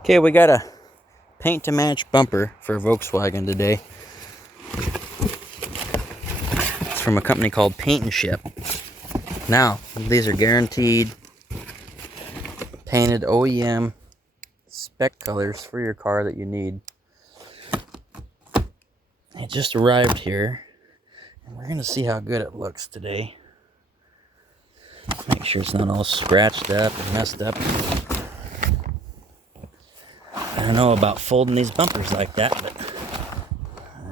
Okay, we got a paint to match bumper for Volkswagen today. It's from a company called Paint and Ship. Now, these are guaranteed painted OEM spec colors for your car that you need. It just arrived here, and we're gonna see how good it looks today. Make sure it's not all scratched up and messed up. I don't know about folding these bumpers like that, but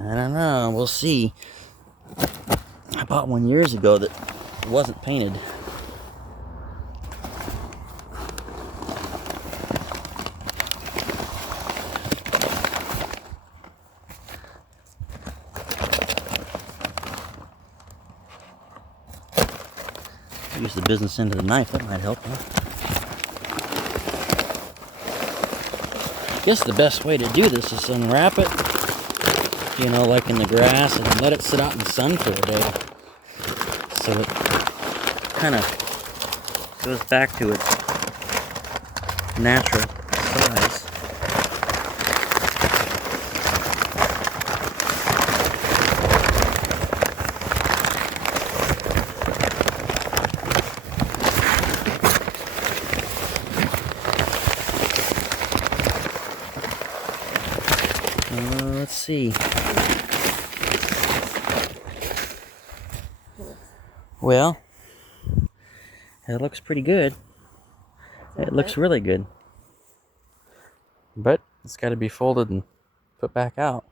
I don't know. We'll see. I bought one years ago that wasn't painted. Use the business end of the knife, that might help, huh? I guess the best way to do this is unwrap it, you know, like in the grass, and let it sit out in the sun for a day. So it kind of goes back to its natural size. Let's see. Well, it looks pretty good. It looks really good. But it's got to be folded and put back out.